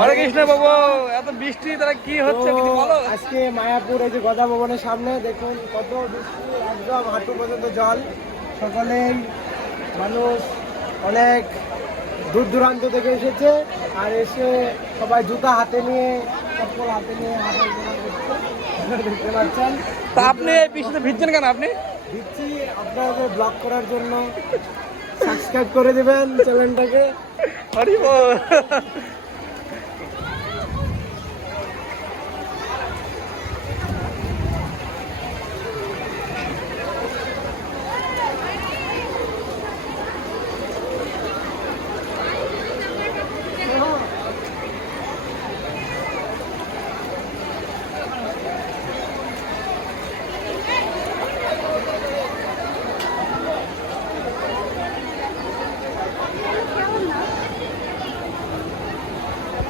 হরে কৃষ্ণ বাবু এত বৃষ্টি তারা কি হচ্ছে কিছু বলো? আজকে মায়াপুর এই যে গদা ভবনের সামনে দেখুন কত বৃষ্টি একদম হাঁটু পর্যন্ত জল। সকলেই মানুষ অনেক দূর দূরান্ত থেকে এসেছে আর এসে সবাই জুতা হাতে নিয়ে চপ্পল হাতে নিয়ে হাতে দেখতে পাচ্ছেন। তা আপনি এই বৃষ্টিতে ভিজছেন কেন আপনি? ভিজছি আপনাদের ব্লগ করার জন্য। সাবস্ক্রাইব করে দেবেন চ্যানেলটাকে। হরি